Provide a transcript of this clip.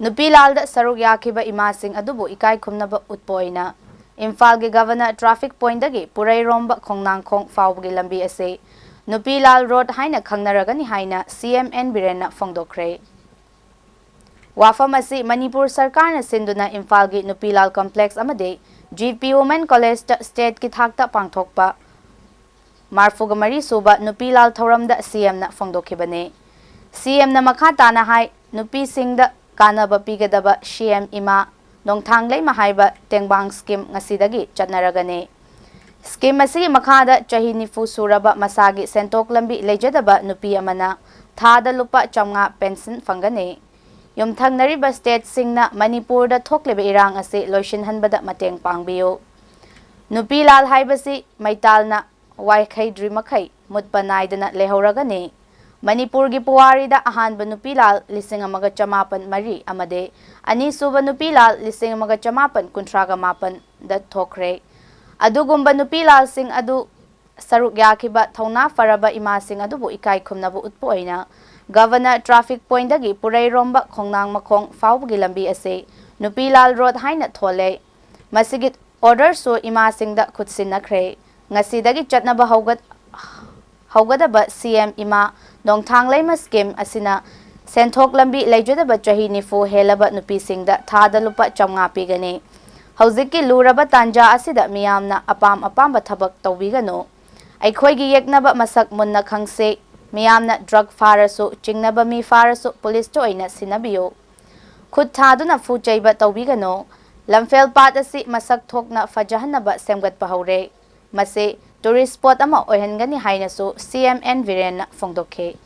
Nupilal da saruk yakiba imasing adubu ikai khumnaba utpoina Imphal gi Governor traffic point dagi Purai romba khongnangkhong fawgi lambi ase Nupilal Road haina khangnaragani haina CMN Birena phongdokhre Wafam asi Manipur Sarkar na sinduna Imphal gi Nupilal Complex amade GP Women College da state ki thakta pangthokpa Marfugamari Suba Nupilal Thouram da CM na phongdokhibane CM na makha tana hai Nupi Singh da Kanaba Pigadaba CM Ima Nongthang Lei Mahaiba Tengbang scheme ngasidagi chatnaragane scheme asigi makhada chahi nifu suraba masagi sentok lambi lejadaba nupi amana thada lupa chamnga pension fangane yumthangnariba state singna Manipur da thokleba irang ase loishin hanbada mateng pangbiyo Nupilal haibasi maitalna waikhai drimakhai mutpanaidana lehoragane Manipur gi Puwari da ahanba Nupilal lising amaga chamapan mari amade ani suba Nupilal lising amaga chamapan kuntraga mapan da thokre adugumba Nupilal sing adu saruk yakiba thauna faraba ima sing adubu ikai khumnabu utpoina Governor traffic point dagi Purai romba khongnang makhong fawgi lambi ase Nupilal Road haina thole masigit order so ima sing da khutsinakre ngasi dagi chatnaba haugadaba CM ima Nongthang Laima scheme asina senthok lambi leijadaba chahi nifu helaba nupi singda thada lupa chamnga pigane Hauziki luraba tanja asida miyamna apamba thabak tawbigano aikhoi gi yeknaba masak munna khangse miyamna drug farasu chingnaba mi farasu police to aina sinabiyo khut thaduna fu chaiba tawbigano lamfel pat asi masak thokna fajahanaba semgat pahaure mase tourist spot ama oihangani hainasu CMN Viren phongdokhe